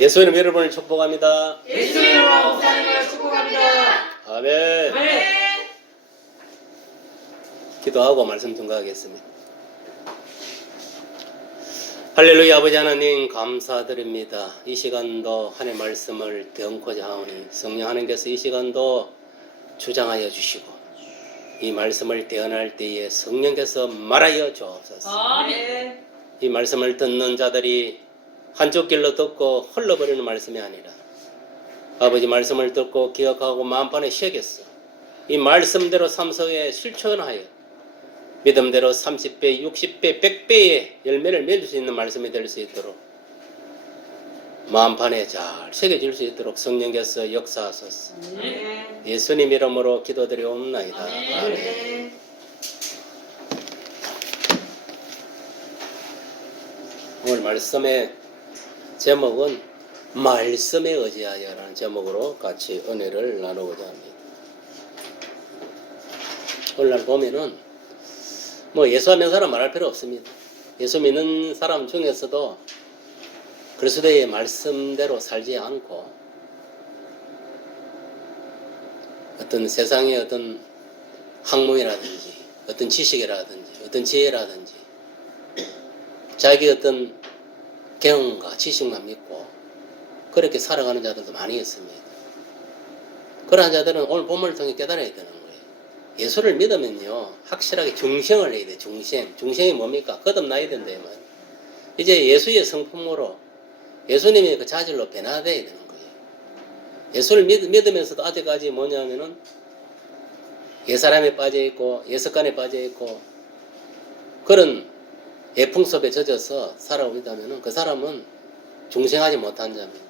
예수님 여러분을 축복합니다. 예수님으로 목사님을 축복합니다. 아멘. 아멘. 기도하고 말씀 증거하겠습니다. 할렐루야. 아버지 하나님 감사드립니다. 이 시간도 하나님의 말씀을 되얹고자 하오니 성령 하나님께서 이 시간도 주장하여 주시고 이 말씀을 대언할 때에 성령께서 말하여 주옵소서. 아멘. 이 말씀을 듣는 자들이 한쪽 길로 듣고 흘러버리는 말씀이 아니라 아버지 말씀을 듣고 기억하고 마음판에 새겼어. 이 말씀대로 삶 속에 실천하여 믿음대로 30배, 60배, 100배의 열매를 맺을 수 있는 말씀이 될 수 있도록 마음판에 잘 새겨질 수 있도록 성령께서 역사하소서. 아멘. 예수님 이름으로 기도드리옵나이다. 아멘. 오늘 말씀의 제목은 말씀에 의지하여라는 제목으로 같이 은혜를 나누고자 합니다. 오늘날 보면은 예수 안 믿는 사람 말할 필요 없습니다. 예수 믿는 사람 중에서도 그리스도의 말씀대로 살지 않고 어떤 세상의 어떤 학문이라든지 어떤 지식이라든지 어떤 지혜라든지 자기 어떤 경험과 지식만 믿고 그렇게 살아가는 자들도 많이 있습니다. 그러한 자들은 오늘 본문을 통해 깨달아야 되는 거예요. 예수를 믿으면요 확실하게 중생을 해야 돼요. 중생이 뭡니까? 거듭나야 된다요. 이제 예수의 성품으로 예수님의 그 자질로 변화되어야 되는 거예요. 예수를 믿으면서도 아직까지 뭐냐면은 옛사람에 빠져있고 옛습관에 빠져있고 그런 예풍속에 젖어서 살아오고 있다면 그 사람은 중생하지 못한 자입니다.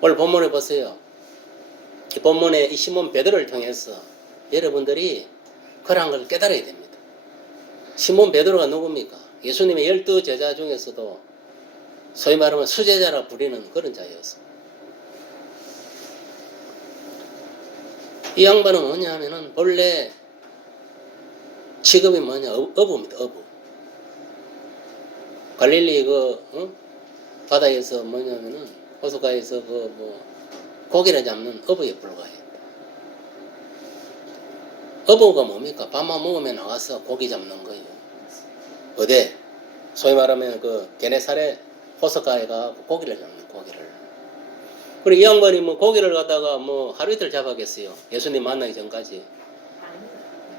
오늘 본문에 보세요. 이 본문에 이 시몬 베드로를 통해서 여러분들이 그러한 걸 깨달아야 됩니다. 시몬 베드로가 누굽니까? 예수님의 12제자 중에서도 소위 말하면 수제자라 부리는 그런 자였습니다. 이 양반은 뭐냐 하면은 본래 직업이 뭐냐? 어부입니다. 어부. 갈릴리 바다에서 뭐냐면은 호숫가에서 고기를 잡는 어부에 불과해요. 어부가 뭡니까? 밥만 먹으면 나가서 고기 잡는 거예요. 어디? 소위 말하면 게네사렛 호숫가에 가서 고기를 잡는 고기를. 그리고 이 양반이 고기를 갖다가 하루 이틀 잡았겠어요. 예수님 만나기 전까지.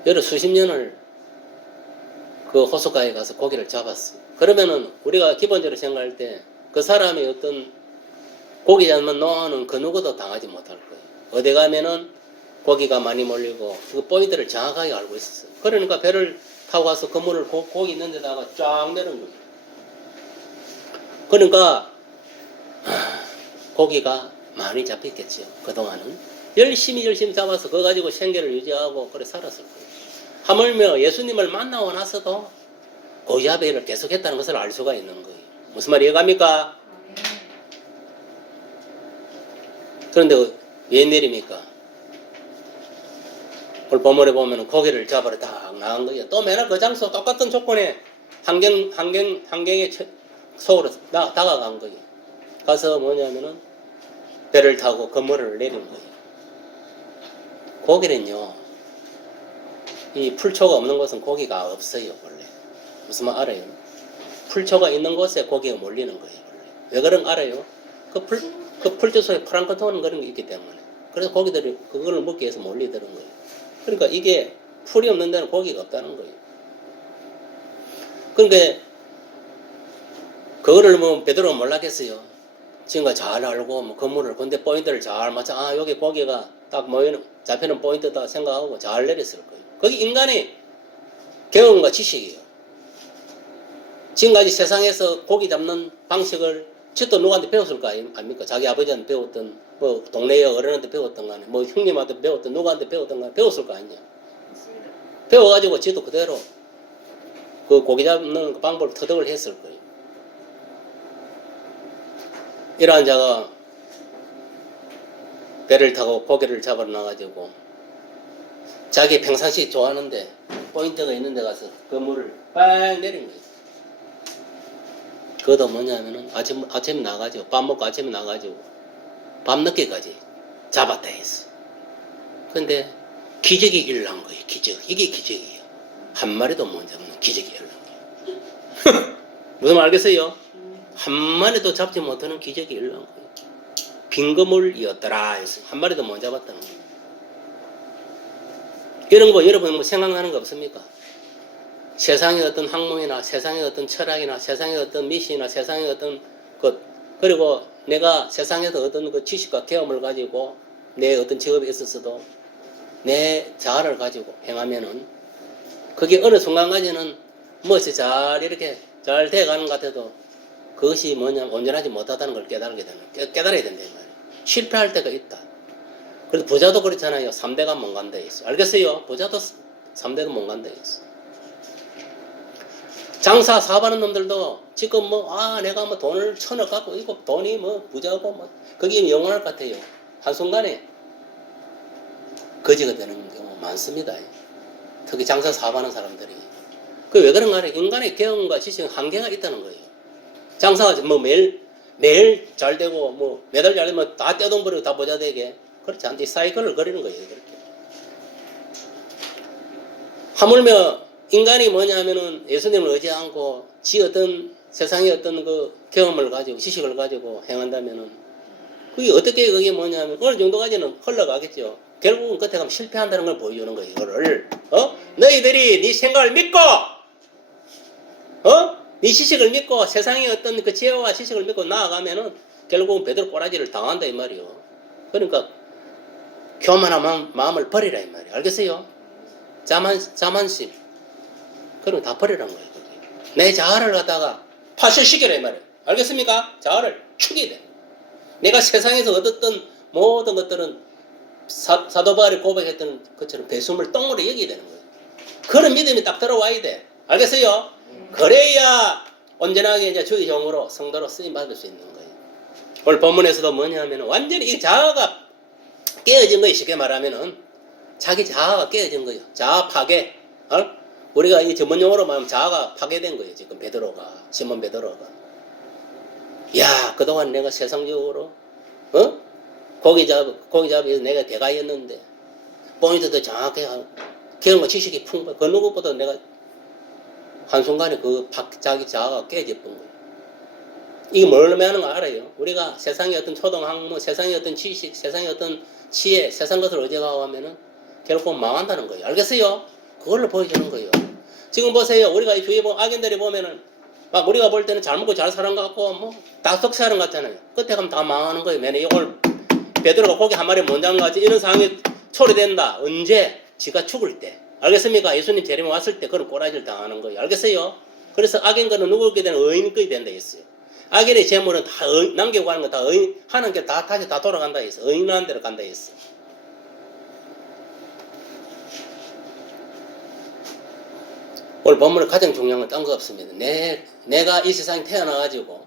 여러 수십 년을 그 호숫가에 가서 고기를 잡았어요. 그러면은 우리가 기본적으로 생각할 때 그 사람이 어떤 고기 잡는 노하우는 그 누구도 당하지 못할 거예요. 어디 가면은 고기가 많이 몰리고 그 포인트를 정확하게 알고 있었어요. 그러니까 배를 타고 가서 그물을 고기 있는 데다가 쫙 내는 거예요. 그러니까 고기가 많이 잡혔겠죠. 그동안은 열심히 잡아서 그거 가지고 생계를 유지하고 그래 살았을 거예요. 하물며 예수님을 만나고 나서도 고기 잡기를 계속했다는 것을 알 수가 있는 거예요. 무슨 말이 이해갑니까? 그런데 웬일입니까? 오늘 본문에 보면 고기를 잡으러 딱 나간 거예요. 또 맨날 그 장소 똑같은 조건에 환경의 속으로 다가간 거예요. 가서 뭐냐면은 배를 타고 그물을 내린 거예요. 고기는요, 이 풀초가 없는 곳은 고기가 없어요, 원래. 무슨 말 알아요? 풀초가 있는 곳에 고기가 몰리는 거예요, 원래. 왜 그런 알아요? 그 풀초 속에 플랑크톤 그런 게 있기 때문에. 그래서 고기들이 그걸 먹기 위해서 몰리더는 거예요. 그러니까 이게 풀이 없는 데는 고기가 없다는 거예요. 그러니까 그거를 베드로가 몰랐겠어요. 지금까지 잘 알고 건물을 근데 포인트를 잘 맞춰 여기 고기가 딱 모이는 잡히는 포인트다 생각하고 잘 내렸을 거예요. 그게 인간의 경험과 지식이에요. 지금까지 세상에서 고기 잡는 방식을 지도 누구한테 배웠을 거 아닙니까? 자기 아버지한테 배웠던 동네에 어른한테 배웠던 거 아니에요. 형님한테 배웠던 누구한테 배웠던 거 배웠을 거 아니냐. 배워가지고 지도 그대로 그 고기 잡는 그 방법을 터득을 했을 거예요. 이러한 자가 배를 타고 고기를 잡으러 나가지고 자기 평상시 좋아하는데 포인트가 있는 데 가서 그 물을 빡 내린 거예요. 그것도 뭐냐면은 아침에 나가지고 밥 먹고 아침에 나가지고 밤늦게까지 잡았다 했어. 근데 기적이 일어난 거예요. 기적. 이게 기적이에요. 한 마리도 못 잡는 기적이 일어난 거예요. 무슨 말 알겠어요? 한 마리도 잡지 못하는 기적이 일어난 거예요. 빈거물이었더라 해서 한 마리도 못 잡았다는 거예요. 이런 거 여러분 뭐 생각나는 거 없습니까? 세상의 어떤 학문이나 세상의 어떤 철학이나 세상의 어떤 미신이나 세상의 어떤 것, 그리고 내가 세상에서 어떤 그 지식과 경험을 가지고 내 어떤 직업에 있어서도 내 자아를 가지고 행하면은 그게 어느 순간까지는 무엇이 잘 이렇게 잘 돼가는 것 같아도 그것이 뭐냐면 온전하지 못하다는 걸 깨달아야 된다 이 말이에요. 실패할 때가 있다. 그래서 부자도 그렇잖아요. 3대가 못 간다 했어. 알겠어요? 부자도 3대도 못 간다 했어. 장사 사업하는 놈들도 지금 내가 돈을 1,000억 갖고 이거 돈이 부자고 그게 영원할 것 같아요. 한순간에 거지가 되는 경우 많습니다. 특히 장사 사업하는 사람들이. 그 왜 그런가 하면 인간의 경험과 지식은 한계가 있다는 거예요. 장사가 매일 잘 되고 매달 잘 되면 다 떼돈 버리고 다 부자 되게 그렇지 않지. 사이클을 거리는 거예요. 그렇게. 하물며 인간이 뭐냐면은 예수님을 의지 않고 지 어떤 세상의 어떤 그 경험을 가지고 지식을 가지고 행한다면은 그게 뭐냐면 어느 정도까지는 흘러가겠죠. 결국은 끝에 가면 실패한다는 걸 보여주는 거예요. 이거를 너희들이 네 생각을 믿고 네 지식을 믿고 세상의 어떤 그 지혜와 지식을 믿고 나아가면은 결국은 베드로 꼬라지를 당한다 이 말이요. 그러니까 교만한 마음을 버리라 이 말이에요. 알겠어요? 자만심. 그럼 다 버리라는 거예요. 내 자아를 갖다가 파쇄시키라 이 말이에요. 알겠습니까? 자아를 축이 돼. 내가 세상에서 얻었던 모든 것들은 사도 바울이 고백했던 것처럼 배수물 똥으로 여기게 되는 거예요. 그런 믿음이 딱 들어와야 돼. 알겠어요? 그래야 온전하게 이제 주의 종으로 성도로 쓰임 받을 수 있는 거예요. 오늘 본문에서도 뭐냐면 완전히 이 자아가 깨어진 거예요. 쉽게 말하면은 자기 자아가 깨어진 거예요. 자아 파괴. 우리가 이 전문 용어로 말하면 자아가 파괴된 거예요. 지금 시몬 베드로가. 야, 그동안 내가 세상적으로 고기잡이에서 내가 대가였는데 포인트도 정확하게 경험과 지식이 풍부해. 그 누구보다 내가 한순간에 자기 자아가 깨져본 거예요. 이게 뭘 의미하는 거 알아요? 우리가 세상의 어떤 초등학문, 세상의 어떤 지식, 세상의 어떤 지혜, 세상 것을 의지하고 하면은 결국 망한다는 거예요. 알겠어요? 그걸로 보여주는 거예요. 지금 보세요. 우리가 이 주위에 악인들이 보면은 막 우리가 볼 때는 잘 먹고 잘 사는 것 같고 다 속세하는 것 같잖아요. 끝에 가면 다 망하는 거예요. 맨날 이걸 베드로가 고기 한 마리 못 잡는 것 같지. 이런 상황이 초래된다. 언제? 지가 죽을 때. 알겠습니까? 예수님 재림에 왔을 때 그런 꼬라지를 당하는 거예요. 알겠어요? 그래서 악인과는 누구게 되는 의인거이 된다 했어요. 악인의 재물은 다 남기고 가는 거 다 하는 게 다시 돌아간다 했어. 의인하는 대로 간다 했어. 오늘 본문에 가장 중요한 건 딴 거 없습니다. 내가 이 세상에 태어나가지고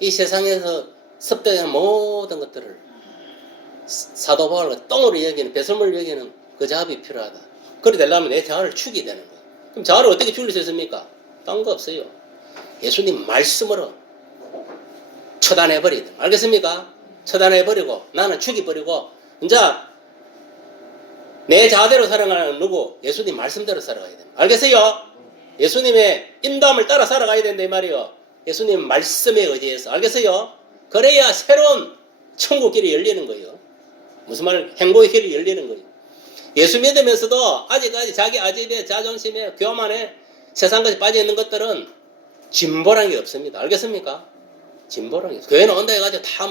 이 세상에서 습득한 모든 것들을 사도 바울과 똥으로 여기는 배설물을 여기는 그 자업이 필요하다. 그래 되려면 내 자아를 죽이 되는 거예요. 그럼 자아를 어떻게 죽일 수 있습니까? 딴 거 없어요. 예수님 말씀으로 처단해버리든. 알겠습니까? 처단해버리고 나는 죽이버리고 이제 내 자아대로 살아가는 누구? 예수님 말씀대로 살아가야 됩니다. 알겠어요? 예수님의 인도함을 따라 살아가야 된다 이 말이요. 예수님 말씀에 의지해서. 알겠어요? 그래야 새로운 천국 길이 열리는 거예요. 무슨 말? 행복의 길이 열리는 거예요. 예수 믿으면서도 아직까지 자기 아집에 자존심에 교만에 세상까지 빠져있는 것들은 진보라는 게 없습니다. 알겠습니까? 진보라는 게 없어요. 교회는 온다 해가지고 다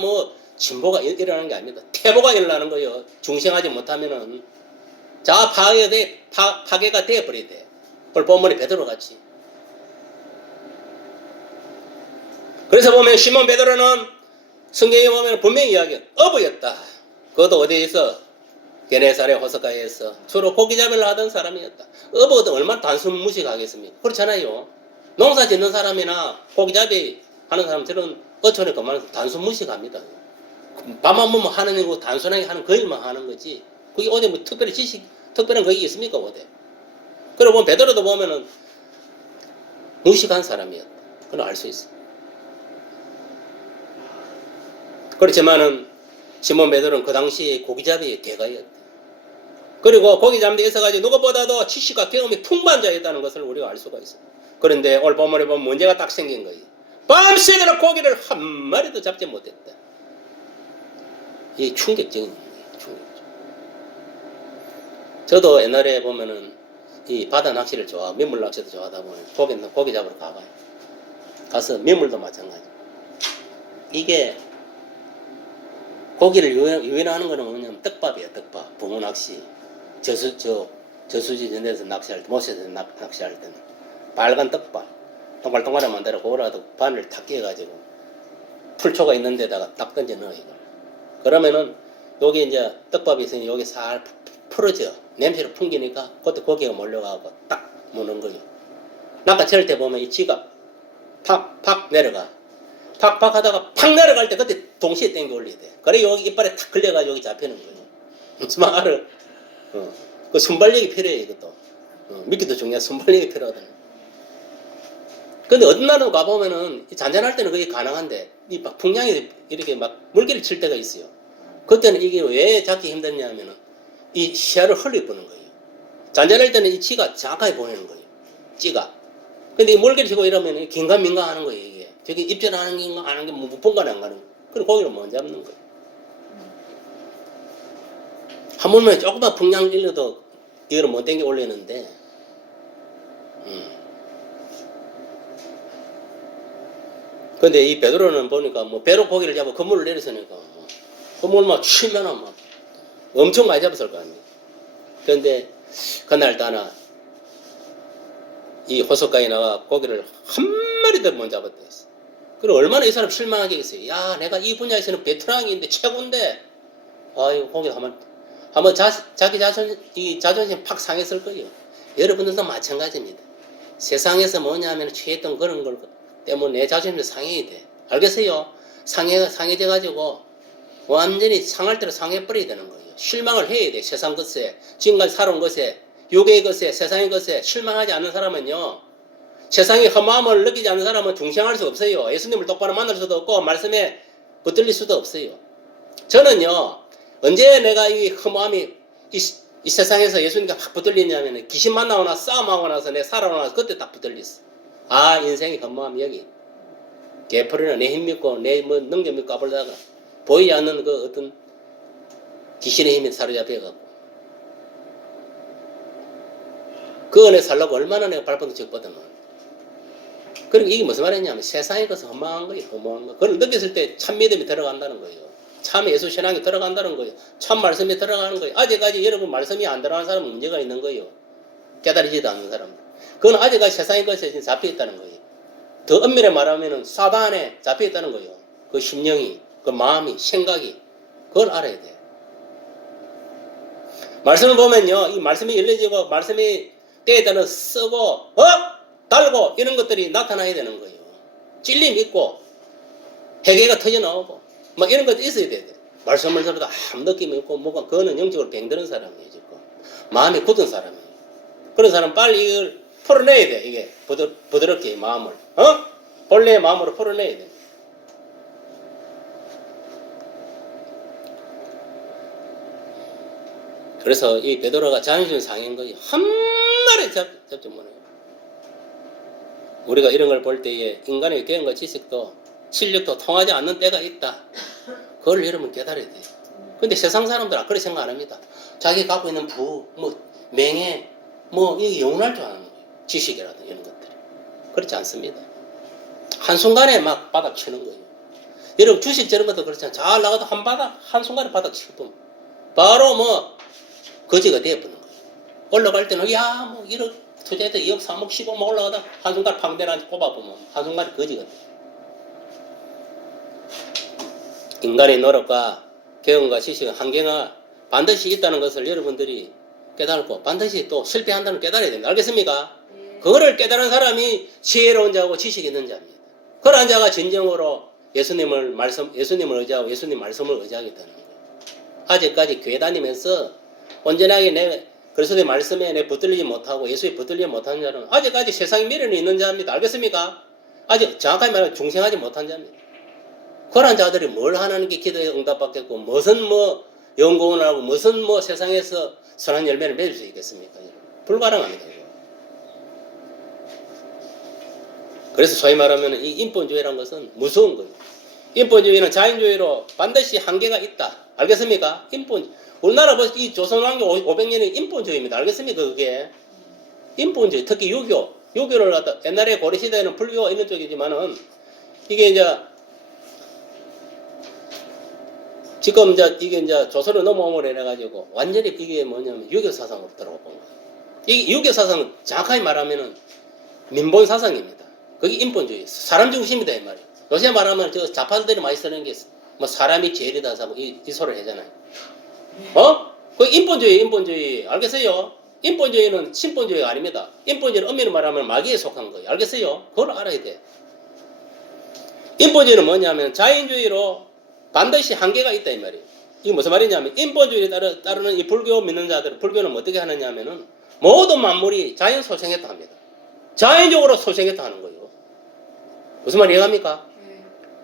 진보가 일어나는 게 아닙니다. 퇴보가 일어나는 거예요. 중생하지 못하면은 자아 파괴가 되어버려야 돼. 오늘 본문에 베드로 같이. 그래서 보면 시몬 베드로는 성경에 보면 분명히 이야기해요. 어부였다. 그것도 어디에 있어? 게네사렛 호숫가에서 주로 고기잡이를 하던 사람이었다. 어부도 얼마나 단순 무식하겠습니까? 그렇잖아요. 농사 짓는 사람이나 고기잡이 하는 사람들은 어촌에 그만 단순 무식합니다. 밥만 먹으면 하는 거고 단순하게 하는 그 일만 하는 거지. 그게 어디 특별히 특별한 그게 있습니까? 어디? 그리고 베드로도 보면은 무식한 사람이었다. 그걸 알 수 있어. 그렇지만은 시몬 베드로는 그 당시에 고기잡이의 대가였대. 그리고 고기 잡는 데 있어가지고 누구보다도 지식과 경험이 풍부한 자였다는 것을 우리가 알 수가 있어요. 그런데 오늘 본문에 보면 문제가 딱 생긴 거예요. 밤새도록 고기를 한 마리도 잡지 못했다. 이게 충격적인 거예요. 충격적. 저도 옛날에 보면은 이 바다 낚시를 민물 낚시도 좋아하다 보면 고기 잡으러 가봐요. 가서 민물도 마찬가지. 이게 고기를 유인하는 거는 뭐냐면 떡밥이에요. 떡밥. 붕어 낚시. 저수지 전에서 낚시할 때, 못에서 낚시할 때는 빨간 떡밥. 동글동글한 만들어 그거라도 바늘 탁 끼워가지고 풀초가 있는 데다가 딱 던져 넣어 이걸. 그러면은 여기 이제 떡밥이 있으니 여기 살 풀어져. 냄새를 풍기니까 그때 고기가 몰려가고 딱 무는 거예요. 낚아챌 때 보면 이 지가 팍팍 내려가. 팍팍 하다가 팍 내려갈 때 그때 동시에 땡겨 올려야 돼. 그래 여기 이빨에 탁 걸려가지고 여기 잡히는 거예요. 무슨 말 알아? 그 순발력이 필요해 이것도. 미끼도 중요한 순발력이 필요하다. 근데 어떤 날은 가보면은 잔잔할 때는 그게 가능한데 이 막 풍량이 이렇게 막 물기를 칠 때가 있어요. 그때는 이게 왜 잡기 힘들냐면은 이 시야를 흘려보는 거예요. 잔잔할 때는 이 지가 정확하게 보이는 거예요. 찌가. 근데 이 물기를 치고 이러면 긴가민가 하는 거예요 이게. 저기 입질하는 게 안 하는 게 뭐 무폰간에 안 가는 거예요. 그럼 고기를 못 잡는 거예요. 한 번만 조금만 풍량 일려도 이거를 못 땡겨 올리는데 근데 이 베드로는 보니까 뭐 배로 고기를 잡아 그물을 내렸으니까 그물만 치면은 막 엄청 많이 잡았을 거 아닙니까? 그런데 그날따나 이 호숫가에 나가 고기를 한 마리도 못 잡았다 했어. 그리고 얼마나 이 사람 실망하겠어요. 야, 내가 이 분야에서는 베테랑인데 최고인데 아유 고기 한번 자기 자존심 팍 상했을 거예요. 여러분들도 마찬가지입니다. 세상에서 뭐냐면 취했던 그런 걸 때문에 내 자존심이 상해야 돼. 알겠어요? 상해져가지고 완전히 상할 대로 상해버려야 되는 거예요. 실망을 해야 돼. 세상 것에, 지금까지 살아온 것에, 육의 것에, 세상의 것에 실망하지 않는 사람은요, 세상의 험함을 느끼지 않는 사람은 중생할 수 없어요. 예수님을 똑바로 만날 수도 없고 말씀에 붙들릴 수도 없어요. 저는요, 언제 내가 이 험함이 이 세상에서 예수님과 확 붙들리냐면 귀신 만나고 나서 싸움하고 나서 내가 살아오고 나서 그때 딱 붙들렸어. 아, 인생의 험함 여기. 개풀이나 내 힘 믿고 내 뭐 능력 믿고 까불다가 보이지 않는 그 어떤 귀신의 힘에 사로잡혀갖고 그 안에 살려고 얼마나 내가 발버둥 쳤거든. 그리고 이게 무슨 말이냐면 세상에 가서 허망한 거예요. 허망한 거. 그걸 느꼈을 때 참 믿음이 들어간다는 거예요. 참 예수 신앙이 들어간다는 거예요. 참 말씀이 들어가는 거예요. 아직까지 여러분 말씀이 안 들어가는 사람은 문제가 있는 거예요. 깨달이지도 않는 사람들. 그건 아직까지 세상의 것에 잡혀있다는 거예요. 더 엄밀히 말하면 사단에 잡혀있다는 거예요. 그 심령이, 그 마음이, 생각이. 그걸 알아야 돼. 말씀을 보면요. 이 말씀이 열려지고 말씀이 때에 따라 쓰고 달고 이런 것들이 나타나야 되는 거예요. 찔림 있고 회개가 터져나오고 막 이런 것도 있어야 돼. 말씀을 들어도 아무 느낌이 없고 뭐가 그거는 영적으로 병드는 사람이에요. 지금. 마음이 굳은 사람이에요. 그런 사람 빨리 이걸 풀어내야 돼. 이게 부드럽게 마음을 본래의 마음으로 풀어내야 돼. 그래서 이 베드로가 자존심 상한 거예요. 한 마리 잡지 못해요. 우리가 이런 걸 볼 때에 인간의 경험과 지식도 실력도 통하지 않는 때가 있다. 그걸 여러분 깨달아야 돼요. 근데 세상 사람들은 그렇게 생각 안 합니다. 자기 갖고 있는 명예, 이게 영원할 줄 아는 거예요. 지식이라든 이런 것들이. 그렇지 않습니다. 한순간에 막 바닥 치는 거예요. 여러분 주식 저런 것도 그렇잖아요. 잘 나가도 한순간에 바닥 치고 바로 거지가 되어버리는 거예요. 올라갈 때는 1억 투자해도 2억 3억 10억 올라가다 한순간 팡대나 꼽아보면 한순간에 거지가 돼요. 인간의 노력과 경험과 지식은 한계가 반드시 있다는 것을 여러분들이 깨달고 반드시 또 실패한다는 걸 깨달아야 됩니다. 알겠습니까? 그거를 깨달은 사람이 지혜로운 자고 지식이 있는 자입니다. 그러한 자가 진정으로 예수님을 의지하고 예수님 말씀을 의지하게 되는 거예요. 아직까지 교회 다니면서 온전하게 내 그리스도의 말씀에 내 붙들리지 못하고 예수에 붙들리지 못하는 자는 아직까지 세상에 미련이 있는 자입니다. 알겠습니까? 아직 정확하게 말하면 중생하지 못한 자입니다. 그런 자들이 뭘 하나님께 기도에 응답받겠고 무슨 뭐 연구원을 하고 무슨 뭐 세상에서 선한 열매를 맺을 수 있겠습니까? 불가능합니다. 이거. 그래서 소위 말하면 이 인본주의라는 것은 무서운 거예요. 인본주의는 자연주의로 반드시 한계가 있다. 알겠습니까? 우리나라 이 조선왕조 500년의 인본주의입니다. 알겠습니까? 그게 인본주의, 특히 유교를 갖다 옛날에 고려시대에는 불교 있는 쪽이지만은 이게 이제 지금 이게 이제 조선으로 넘어옴으로 해가지고 완전히 이게 뭐냐면 유교 사상으로 들어온 거예요. 이 유교 사상은 정확하게 말하면은 민본 사상입니다. 그게 인본주의, 사람 중심이다 이 말이에요. 요새 말하면 저 좌파들이 많이 쓰는 게 뭐 사람이 제일이다 하고 이 소리를 하잖아요. 그 인본주의 알겠어요? 인본주의는 신본주의가 아닙니다. 인본주의는 엄밀히 말하면 마귀에 속한 거예요. 알겠어요? 그걸 알아야 돼. 인본주의는 뭐냐면 자연주의로 반드시 한계가 있다 이 말이에요. 이게 무슨 말이냐면 인본주의에 따르는 이 불교 믿는 자들은 불교는 어떻게 하느냐면은 모든 만물이 자연 소생했다 합니다. 자연적으로 소생했다 하는 거예요. 무슨 말 이해갑니까?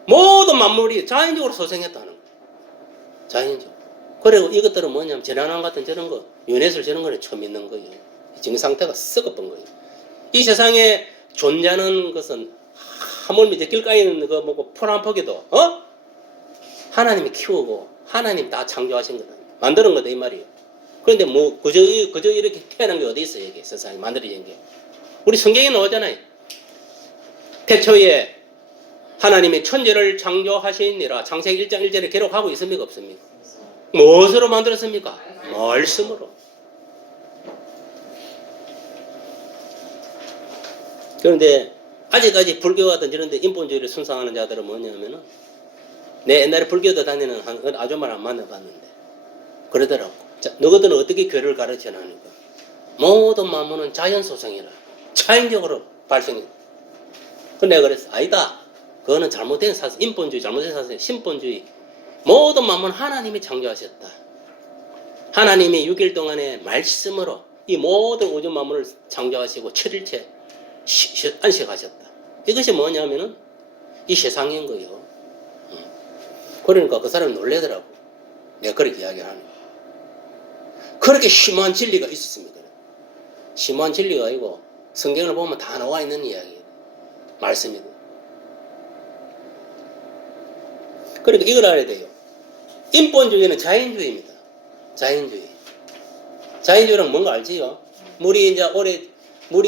모든 만물이 자연적으로 소생했다 하는 거예요. 자연적으로. 그리고 이것들은 뭐냐면 재난암 같은 저런 거, 윤회술 저런 거는 처음 있는 거예요. 지금 상태가 썩어본 거예요. 이 세상에 존재하는 것은 하물며 길가에 있는 거 뭐고 풀 한 포기도 하나님이 키우고 하나님 다 창조하신 거다. 만드는 거다 이 말이에요. 그런데 뭐 그저 이렇게 태어난 게 어디 있어요 이게 세상에 만들어진 게. 우리 성경에 나오잖아요. 태초에 하나님이 천지를 창조하시니라. 창세기 1장 1절에 기록하고 있습니까 없습니까? 무엇으로 만들었습니까? 말씀으로. 그런데 아직까지 불교 같은 이런 데 인본주의를 순상하는 자들은 뭐냐면은 내 옛날에 불교도 다니는 한 아줌마를 안 만나봤는데 그러더라고. 자, 너희들은 어떻게 교를 가르치나 하니까 모든 만물은 자연소생이라 자연적으로 발생해. 근데 내가 그랬어. 아니다. 그거는 잘못된 사상, 인본주의, 잘못된 사상, 신본주의. 모든 만물은 하나님이 창조하셨다. 하나님이 6일 동안에 말씀으로 이 모든 우주 만물을 창조하시고 7일째 안식하셨다. 이것이 뭐냐면은 이 세상인 거예요. 그러니까 그 사람이 놀래더라고. 내가 그렇게 이야기를 하는 거야. 그렇게 심한 진리가 있었습니까? 심한 진리가 아니고 성경을 보면 다 나와 있는 이야기예요. 말씀이고. 그러니까 이걸 알아야 돼요. 인본주의는 자연주의입니다. 자연주의. 자연주의는 뭔가 알지요? 물이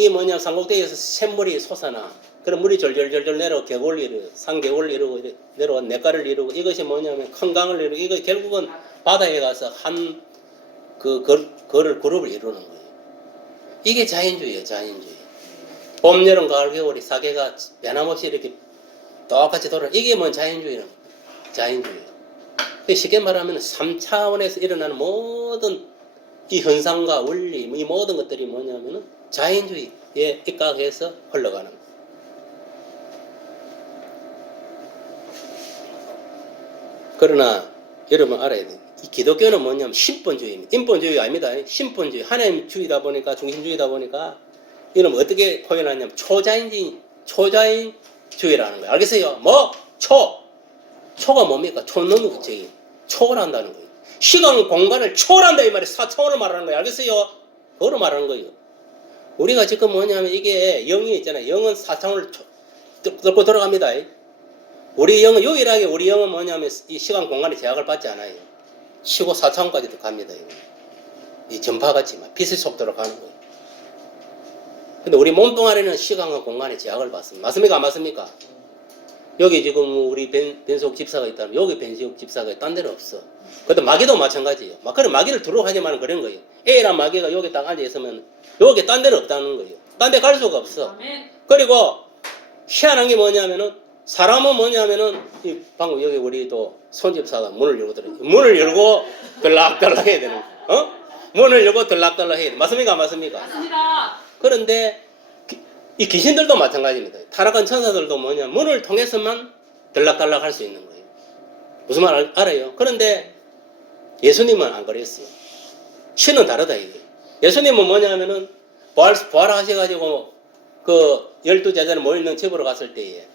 뭐냐, 삼국대에서 샘물이 솟아나. 그럼 물이 절절절절 내려오고, 계곡을 이루고, 산계곡을 이루고, 내려와 냇가를 이루고, 이것이 뭐냐면 큰 강을 이루고, 이거 결국은 바다에 가서 그룹을 이루는 거예요. 이게 자연주의예요, 자연주의. 봄, 여름, 가을, 겨울이 사계가 변함없이 이렇게 똑같이 돌아. 이게 뭔 자연주의는 자연주의. 쉽게 말하면 3차원에서 일어나는 모든 이 현상과 원리, 이 모든 것들이 뭐냐면은 자연주의에 입각해서 흘러가는 거예요. 그러나 여러분 알아야 돼요. 이 기독교는 뭐냐면 신본주의입니다. 인본주의가 아닙니다. 신본주의. 하나님주의다 보니까, 중심주의다 보니까 이놈 어떻게 표현하냐면 초자연주의라는 거예요. 알겠어요? 초가 뭡니까? 초능력주의. 초월한다는 거예요. 시간, 공간을 초월한다 이 말이에요. 4차원을 말하는 거예요. 알겠어요? 그거로 말하는 거예요. 우리가 지금 뭐냐면 이게 영이 있잖아요. 영은 4차원을 뚫고 들어갑니다. 우리 영은 유일하게 우리 영은 뭐냐면 이 시간, 공간에 제약을 받지 않아요. 치고 4차원까지도 갑니다. 이 전파같이 막 빛의 속도로 가는 거예요. 근데 우리 몸뚱아리는 시간과 공간에 제약을 받습니다. 맞습니까? 안 맞습니까? 여기 지금 우리 변속 집사가 있다면 여기 변속 집사가 딴 데는 없어. 근데 마귀도 마찬가지예요. 그래 마귀를 두려워하지만 그런 거예요. A란 마귀가 여기 딱 앉아 있으면 여기 딴 데는 없다는 거예요. 딴 데 갈 수가 없어. 그리고 희한한 게 뭐냐면은 사람은 뭐냐면은 이 방금 여기 우리 또 손집사가 문을 열고 들어요. 문을 열고 들락들락 해야 되는 거예요. 문을 열고 들락들락 해야 돼. 맞습니까? 안 맞습니까? 맞습니다. 그런데 이 귀신들도 마찬가지입니다. 타락한 천사들도 뭐냐 문을 통해서만 들락달락 할 수 있는 거예요. 무슨 말 알아요? 그런데 예수님은 안 그랬어요. 신은 다르다 이게. 예수님은 뭐냐면은 부활하셔가지고 그 12제자를 모이는 집으로 갔을 때에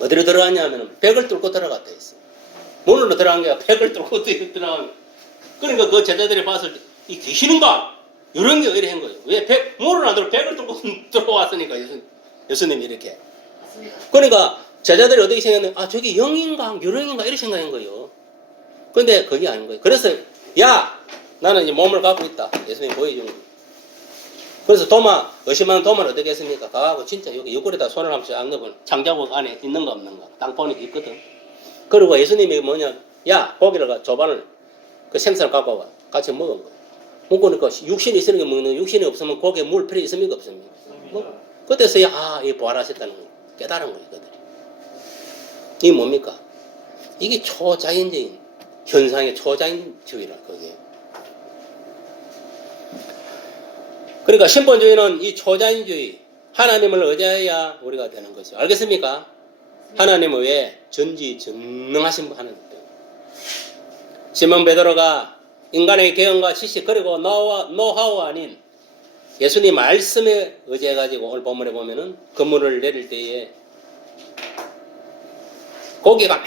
어디로 들어갔냐면 벽을 뚫고 들어갔다 했어. 문으로 들어간 게 아니라 벽을 뚫고 들어간. 그러니까 그 제자들이 봤을 때 이 귀신인가? 이런 게 이래 한 거예요. 왜 문을 안 들어 벽을 뚫고 들어왔으니까 예수님이 이렇게. 그러니까 제자들이 어떻게 생각했냐면 아 저게 영인가 유령인가 이렇게 생각한 거예요. 근데 그게 아닌 거예요. 그래서 야 나는 이 몸을 갖고 있다. 예수님이 보여준 거예요. 그래서 의심하는 도마를 어떻게 했습니까? 가고 진짜 여기 옆구리에다 손을 한번 쫙 넣어보면 창자국 안에 있는가 없는가 딱 보니까 있거든. 그리고 예수님이 뭐냐 야 고기를 조반을 그 생선을 갖고 와 같이 먹은 거예요. 먹으니까 육신이 있으니까 먹는 육신이 없으면 고기에 물 필요 있습니까 없습니까? 뭐 그때서야 이 부활하셨다는 거예요. 깨달은 거예요. 그들이. 이게 뭡니까? 이게 초자연적인 현상의 초자연주의라 그게. 그러니까 신본주의는 이 초자연주의 하나님을 의지해야 우리가 되는 것이죠. 알겠습니까? 하나님은 왜 전지전능하신 하나님 때문에. 시몬 베드로가 인간의 경험과 지식 그리고 노하우 아닌 예수님 말씀에 의지해가지고 오늘 본문에 보면은 건물을 내릴 때에 고기가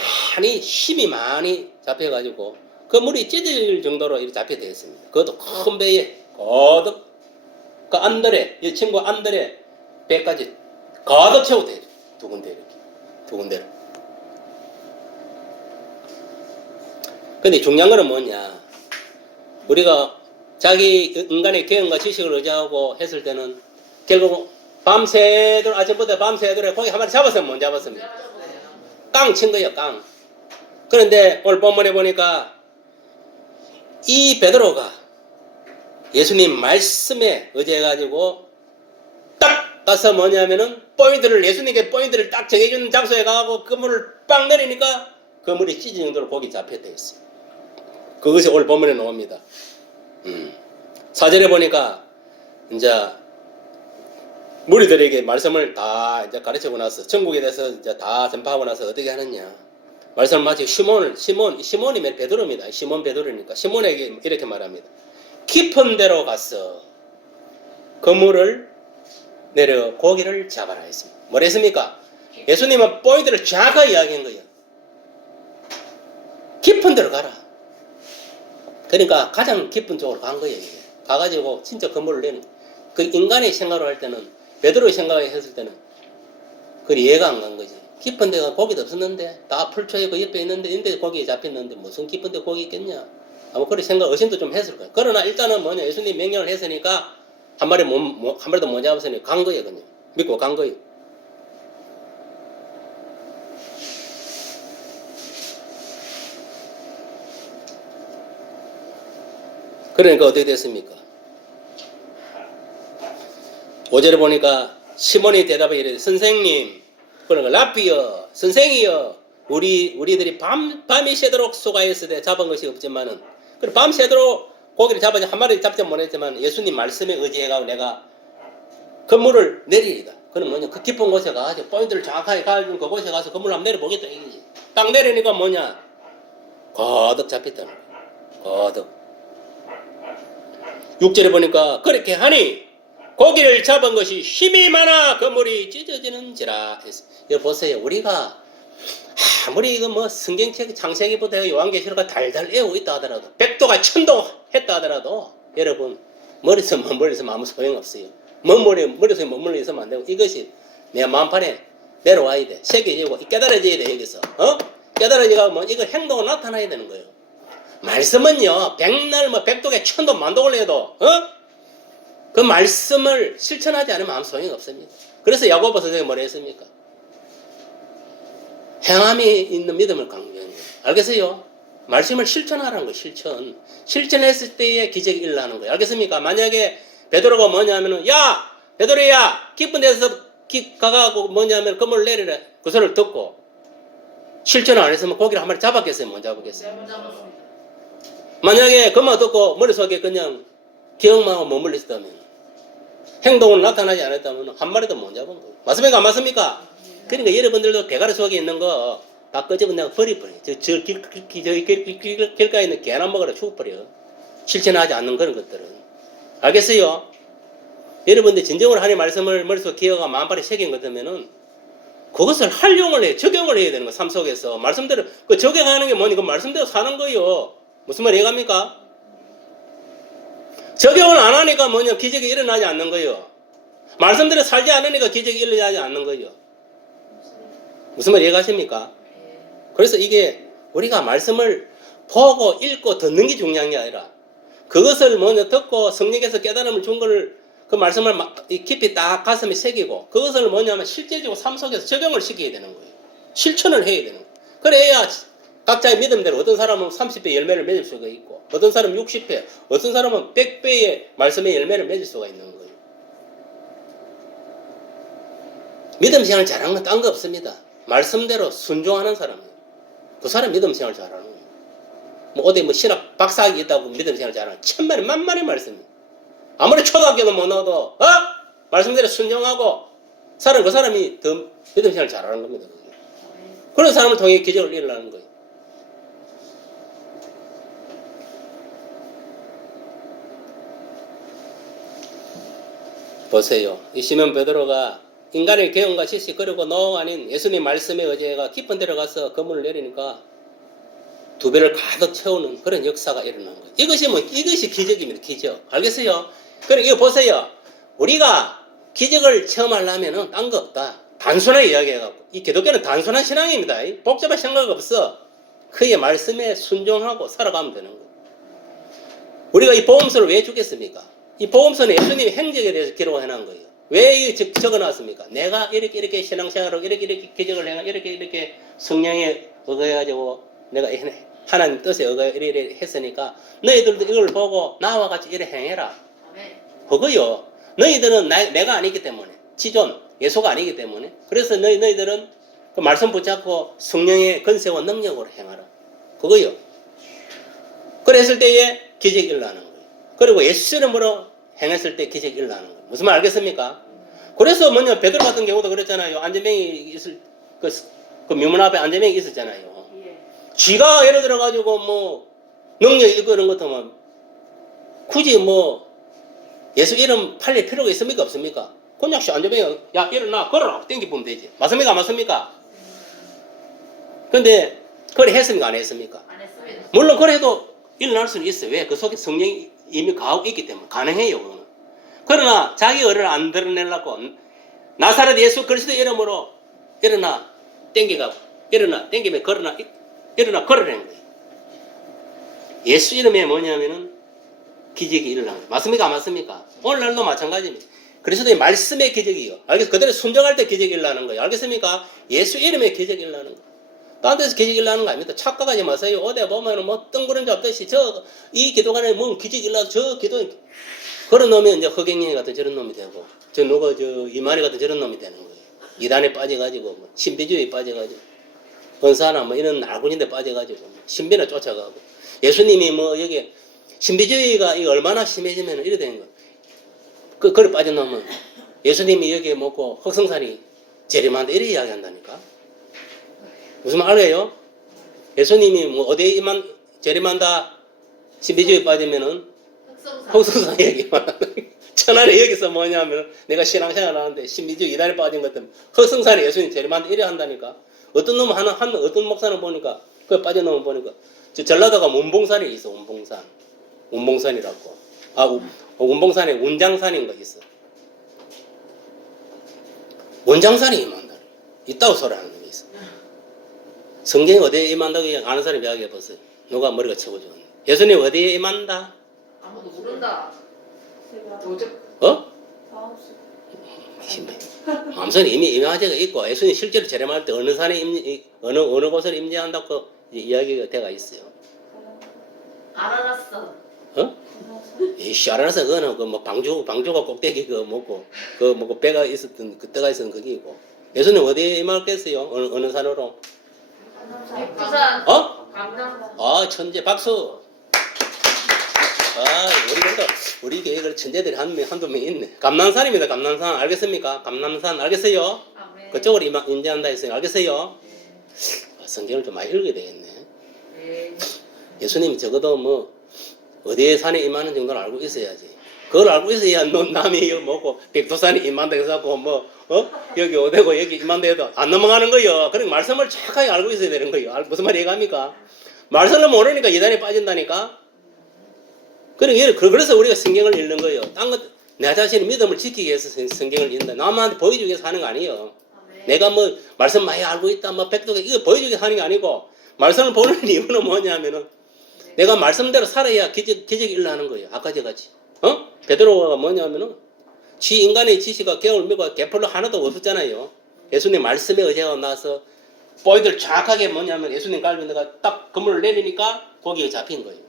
힘이 많이 잡혀가지고 건물이 찢어질 정도로 이렇게 잡혀져 있습니다. 그것도 큰 배에 거듭 그 안들에 이 친구 안들에 배까지 가득 채워져 있어요. 두 군데 이렇게 두 군데로. 근데 중요한 거는 뭐냐? 우리가 자기 인간의 경험과 지식을 의지하고 했을 때는 결국 밤새도록 아침부터 밤새도록 고기 한 마리 잡았으면 못 잡았습니다. 깡 친 거예요. 깡. 그런데 오늘 본문에 보니까 이 베드로가 예수님 말씀에 의지해가지고 딱 가서 뭐냐면은 예수님께 포인트를 딱 정해주는 장소에 가고 그물을 빵 내리니까 그물이 찢어진 정도로 고기 잡혔다 했어요. 그것이 오늘 본문에 나옵니다. 4절에 보니까 이제 무리들에게 말씀을 다 이제 가르치고 나서 천국에 대해서 이제 다 전파하고 나서 어떻게 하느냐. 말씀을 마치 시몬이 베드로입니다. 시몬 베드로니까 시몬에게 이렇게 말합니다. 깊은 데로 가서 그물을 내려 고기를 잡아라 했습니다. 뭐라 했습니까? 예수님은 포인트를 정확하게 이야기한 거예요. 깊은 데로 가라. 그러니까 가장 깊은 쪽으로 간 거예요. 이게. 가가지고 진짜 그물을 내는 그 인간의 생각을 할 때는 베드로의 생각을 했을 때는 그 이해가 안 간 거지. 깊은 데가 고기도 없었는데 다 풀초에 그 옆에 있는데 인데 고기에 잡혔는데 무슨 깊은 데 고기 있겠냐. 아마 그런 생각 의심도 좀 했을 거예요. 그러나 일단은 뭐냐 예수님 명령을 했으니까 한 마리도 못 잡았으니 간 거예요. 그냥 믿고 간 거예요. 그러니까 어떻게 됐습니까? 5절에 보니까 시몬이 대답해 이르되 선생님 그러니까 라피여 선생이여 우리들이 밤이 새도록 수고하였으되 잡은 것이 없지만은 그래 밤 새도록 고기를 잡아서 한 마리 잡지 못했지만 예수님 말씀에 의지해가지고 내가 건물을 내리리다. 그럼 뭐냐 그 깊은 곳에 가서 포인트를 정확하게 가지고 그곳에 가서 건물을 한번 내려보겠다 이거지. 딱 내리니까 뭐냐 거듭 잡혔다는 거야. 거듭. 6절에 보니까 그렇게 하니 고기를 잡은 것이 힘이 많아 건물이 찢어지는지라 했어. 여기 보세요. 우리가 아무리 이거 뭐 성경책 창세기부터 요한계시록가 달달 외우고 있다 하더라도 백도가 천도 했다 하더라도 여러분 머릿속에 있으면 아무 소용없어요. 머릿속에 머물러 있으면 안 되고 이것이 내 마음판에 내려와야 돼. 새겨지고 깨달아져야 돼. 여기서 깨달아지고 뭐 이거 행동으로 나타나야 되는 거예요. 말씀은요 백날 백독에 천도 만독을 해도 그 말씀을 실천하지 않으면 아무 소용이 없습니다. 그래서 야고보서 제가 뭐라 했습니까? 행함이 있는 믿음을 강조하는 거예요. 알겠어요? 말씀을 실천하라는 거예요. 실천했을 때에 기적이 일어나는 거예요. 알겠습니까? 만약에 베드로가 뭐냐면은 야 베드로야 깊은 데서 가가고 뭐냐면 그물 내리라 그 소리를 듣고 실천을 안 했으면 고기를 한 마리 잡았겠어요? 못 잡았겠어요? 만약에 그만 듣고 머릿속에 그냥 기억만 하고 머물러 있었다면 행동으로 나타나지 않았다면 한 마리도 못 잡은 거예요. 맞습니까? 안 맞습니까? 그러니까 여러분들도 대가리 속에 있는 거 다 끄집어내고 버려버려. 저 길가에 있는 개나 먹으라 죽어버려. 실천하지 않는 그런 것들은. 알겠어요? 여러분들 진정으로 하나님 말씀을 머릿속에 기억하고 마음발에 새긴 것 같으면은 그것을 활용을 해, 적용을 해야 되는 거야, 삶 속에서. 말씀대로, 그 적용하는 게 뭐니? 그 말씀대로 사는 거예요. 무슨 말 이해갑니까? 적용을 안 하니까 뭐냐, 기적이 일어나지 않는 거예요. 말씀대로 살지 않으니까 기적이 일어나지 않는 거예요. 무슨 말 이해가십니까? 그래서 이게 우리가 말씀을 보고 읽고 듣는 게 중요한 게 아니라 그것을 먼저 듣고 성령께서 깨달음을 준 거를 그 말씀을 깊이 딱 가슴에 새기고 그것을 뭐냐면 실제적으로 삶 속에서 적용을 시켜야 되는 거예요. 실천을 해야 되는 거예요. 그래야 각자의 믿음대로 어떤 사람은 30배 열매를 맺을 수가 있고 어떤 사람은 60배, 어떤 사람은 100배의 말씀의 열매를 맺을 수가 있는 거예요. 믿음 생활 잘하는 건 딴 거 없습니다. 말씀대로 순종하는 사람이에요. 그 사람 믿음 생활 잘하는 거예요. 뭐 어디 뭐 신학 박사학위 있다고 믿음 생활 잘하는 천만에 만만의 말씀이에요. 아무리 초등학교도 못 나와도 말씀대로 순종하고 그 사람이 더 믿음 생활 잘하는 겁니다. 그런 사람을 통해 기적을 일어나는 거예요. 보세요. 이 시몬 베드로가 인간의 개운과 지식 그리고 노 아닌 예수님 말씀에 의지해가 깊은 데로 가서 그물을 내리니까 두 배를 가득 채우는 그런 역사가 일어난 거예요. 이것이 기적입니다. 기적. 알겠어요? 그럼 이거 보세요. 우리가 기적을 체험하려면은 딴 거 없다. 단순하게 이야기해갖고. 이 기독교는 단순한 신앙입니다. 복잡한 생각 없어. 그의 말씀에 순종하고 살아가면 되는 거예요. 우리가 이 복음서를 왜 주겠습니까? 이 복음서는 예수님의 행적에 대해서 기록해 놓은 거예요. 왜 적어 놨습니까? 내가 이렇게 신앙생활로 이렇게 기적을 행하 이렇게 성령에 의거해가지고 내가 하나님 뜻에 의거해 이렇게 했으니까 너희들도 이걸 보고 나와 같이 이렇게 행해라. 그거요. 너희들은 내가 아니기 때문에 지존 예수가 아니기 때문에 그래서 너희들은 그 말씀 붙잡고 성령의 권세와 능력으로 행하라. 그거요. 그랬을 때에 기적이 일어나는 거예요. 그리고 예수 이름으로 행했을 때 기적이 일어나는 거예요. 무슨 말 알겠습니까? 그래서 뭐냐 베드로 같은 경우도 그랬잖아요. 안전병이 그 묘문 앞에 안전병이 있었잖아요. 쥐가 예를 들어 가지고 뭐 능력이 이거는 것도 뭐 굳이 뭐 예수 이름 팔릴 필요가 있습니까 없습니까? 그냥 안전병이 야 일어나 걸어라 땡겨보면 되지. 맞습니까 안 맞습니까? 근데 그래 했습니까 안 했습니까? 안 했습니다. 물론 그래도 일어날 수는 있어요. 왜? 그 속에 성령이 이미 가고 있기 때문에 가능해요. 그거는. 그러나 자기 어를 안 드러내려고 나사렛 예수 그리스도 이름으로 일어나 땡기가 일어나 땡기면 걸어나 일어나 걸으라는 거예요. 예수 이름에 뭐냐면은 기적이 일어나는 거예요. 맞습니까? 안 맞습니까? 오늘날도 마찬가지입니다. 그리스도의 말씀의 기적이요. 알겠습니까? 그대로 순종할 때 기적이 일어나는 거예요. 알겠습니까? 예수 이름에 기적이 일어나는 거예요. 딴 데서 기적이 일어나는 거 아닙니다. 착각하지 마세요. 어디 보면은 뭐 뜬구름 잡듯이 이 기도관에 뭐 기적이 일어나서 저 기도 그런 놈이 이제 허경영이 같은 저런 놈이 되고 저 이만희 같은 저런 놈이 되는 거예요. 이단에 빠져가지고 뭐 신비주의에 빠져가지고 은사나 뭐 이런 알고인데 빠져가지고 신비나 쫓아가고 예수님이 뭐 여기 신비주의가 이거 얼마나 심해지면 이래 되는 거예요. 그걸 빠져나오면 예수님이 여기에 먹고 흑성산이 재림한다 이래 이야기한다니까. 무슨 말 알아요? 예수님이 뭐 어디에 재림한다 신비주의에 빠지면은 흑성산 얘기만 하는 천안에 여기서 뭐냐면 내가 신앙생활 하는데 신비주의 이단에 빠진 것 때문에 흑성산에 예수님 재림한다 이래 한다니까. 어떤 놈 어떤 목사는 보니까 그 빠져나오면 보니까 저 전라도가 운봉산에 있어. 운봉산이라고. 운봉산에 운장산인가 있어. 운장산이 임한다. 있다고 소리 하는 놈이 있어. 성경이 어디에 임한다고 아는 사람이 이야기해 보세요. 누가 머리가 최고 좋은데. 예수님 어디에 임한다? 아무도 모른다. 마음속에 이미 임하제가 있고 예수님 실제로 재림할 때 어느 산에 어느 곳을 임재한다고 이야기가 되어 있어요. 알아놨어. 이씨 알아서 그거는 뭐 방주가 꼭대기 먹고 배가 있었던 그때가 있었던 거기고 예수님 어디에 임하겠어요? 어느 산으로? 부산. 강남. 천재 박수. 우리 교회가 천재들이 한두 명 있네. 감남산입니다. 감남산 알겠습니까? 감남산 알겠어요? 네. 그쪽으로 임재한다 했어요. 알겠어요? 성경을 좀 많이 읽어야 되겠네. 네. 예수님이 적어도 뭐 어디에 산에 임하는 정도를 알고 있어야지. 그걸 알고 있어야 남이 먹고 백두산에 임한다 해서 뭐 여기 5대고 여기 2만 대도 안 넘어가는 거예요. 그러니까 말씀을 정확하게 알고 있어야 되는 거예요. 무슨 말이 이해갑니까? 말씀을 모르니까 이단에 빠진다니까. 그래서 우리가 성경을 읽는 거예요. 내 자신의 믿음을 지키기 위해서 성경을 읽는다. 남한테 보여주기 위해서 하는 거 아니에요. 내가 뭐 말씀 많이 알고 있다, 뭐 백독에 이거 보여주기 위해서 하는 게 아니고 말씀을 보는 이유는 뭐냐면은 내가 말씀대로 살아야 기적이 일어나는 거예요. 아까 저같이. 베드로가 뭐냐면은 인간의 지식과 경험을 믿고 개풀로 하나도 없었잖아요. 예수님 말씀에 의지하고 나서 보이들 정확하게 뭐냐면 예수님 갈비 내가 딱 건물을 내리니까 거기에 잡힌 거예요.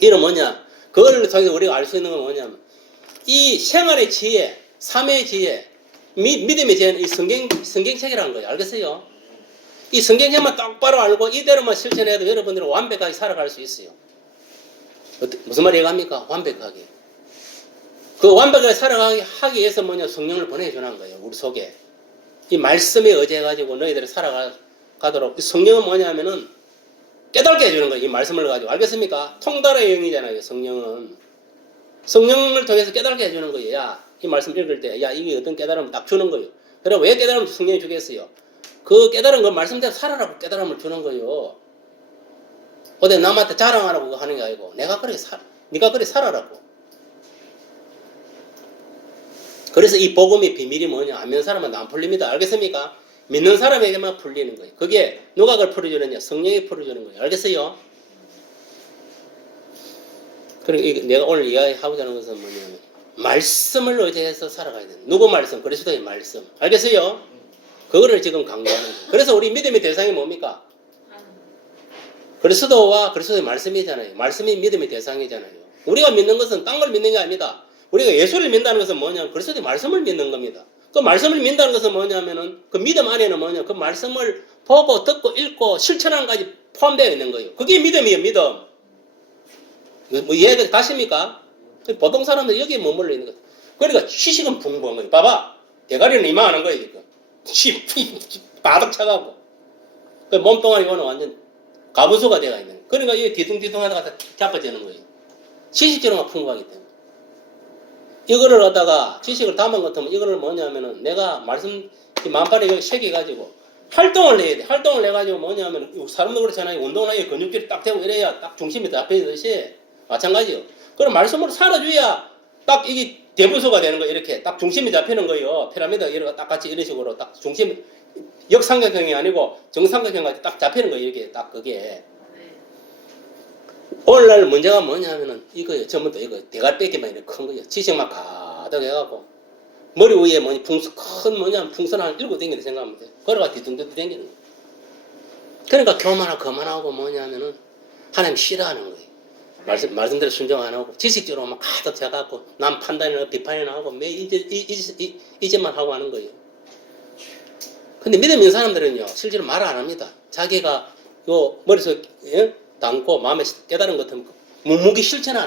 이는 뭐냐? 그걸 통해서 우리가 알 수 있는 건 뭐냐면 이 생활의 지혜, 삶의 지혜, 믿음의 지혜는 이 성경책이라는 거예요. 알겠어요? 이 성경책만 똑바로 알고 이대로만 실천해도 여러분들은 완벽하게 살아갈 수 있어요. 무슨 말이 이해갑니까? 완벽하게. 그 완벽하게 살아가기 하기 위해서 뭐냐? 성령을 보내주는 거예요. 우리 속에. 이 말씀에 의지해가지고 너희들이 살아가도록. 성령은 뭐냐면은 깨닫게 해주는 거예요. 이 말씀을 가지고. 알겠습니까? 통달의 영이잖아요. 성령은. 성령을 통해서 깨닫게 해주는 거예요. 야, 이 말씀 읽을 때, 야, 이게 어떤 깨달음을 딱 주는 거예요. 그럼 왜 깨달음을 성령이 주겠어요? 그 깨달은 그 말씀대로 살아라고 깨달음을 주는 거예요. 어디 남한테 자랑하라고 하는 게 아니고, 네가 그렇게 살아라고. 그래서 이 복음의 비밀이 뭐냐? 안 믿는 사람은 안 풀립니다. 알겠습니까? 믿는 사람에게만 풀리는 거예요. 그게 누가 그걸 풀어주느냐? 성령이 풀어주는 거예요. 알겠어요? 그리고 내가 오늘 이야기하고자 하는 것은 뭐냐면 말씀을 의지해서 살아가야 돼요. 누구 말씀? 그리스도의 말씀. 알겠어요? 그거를 지금 강조하는 거예요. 그래서 우리 믿음의 대상이 뭡니까? 그리스도와 그리스도의 말씀이잖아요. 말씀이 믿음의 대상이잖아요. 우리가 믿는 것은 딴 걸 믿는 게 아닙니다. 우리가 예수를 믿는다는 것은 뭐냐면 그리스도의 말씀을 믿는 겁니다. 그 말씀을 믿는다는 것은 뭐냐면은 그 믿음 안에는 뭐냐? 그 말씀을 보고 듣고 읽고 실천하는 까지 포함되어 있는 거예요. 그게 믿음이에요. 믿음. 뭐 이해가 가십니까? 보통 사람들 여기에 머물러 있는 거예요. 그러니까 지식은 풍부한 거예요. 봐봐. 대가리는 이만한 거예요. 지금. 바닥 차가고. 그 몸뚱아리 이거는 완전 가부수가 되어 있는 거예요. 그러니까 이 뒤뚱뒤뚱 하다가 자빠지는 거예요. 지식적으로만 풍부하기 때문에. 이거를 갖다가 지식을 담은 것 같으면 이거를 뭐냐면은 내가 말씀 만팔에 여기 새겨가지고 활동을 해야 돼. 활동을 해가지고 뭐냐면 사람도 그렇잖아요. 운동을 하게 근육질이 딱 되고 이래야 딱 중심이 잡히듯이 마찬가지요. 그럼 말씀으로 살아줘야 딱 이게 대부소가 되는 거예요. 이렇게 딱 중심이 잡히는 거예요. 피라미드 이렇게 딱 같이 이런 식으로 딱 중심이 역삼각형이 아니고 정삼각형까지 딱 잡히는 거예요. 이렇게 딱 그게. 오늘날 문제가 뭐냐면은 이거예요. 전부터 이거 대갈배기만 이렇게 큰 거예요. 지식만 가득 해갖고 머리 위에 뭐니 큰 뭐냐면 풍선 한 7 댕기는 생각하면 돼요. 걸어가 뒤뚱뒤뚱 댕기는 거예요. 그러니까 교만하고 거만하고 뭐냐면은 하나님 싫어하는 거예요. 말씀대로 순종 안 하고 지식적으로 막 가득 차갖고 남 판단이나 비판이나 하고 매 이제만 하고 하는 거예요. 근데 믿음 있는 사람들은요 실제로 말을 안 합니다. 자기가 요 머릿속에 담고 마음에 깨달은 것 같으면 묵묵히 실천하는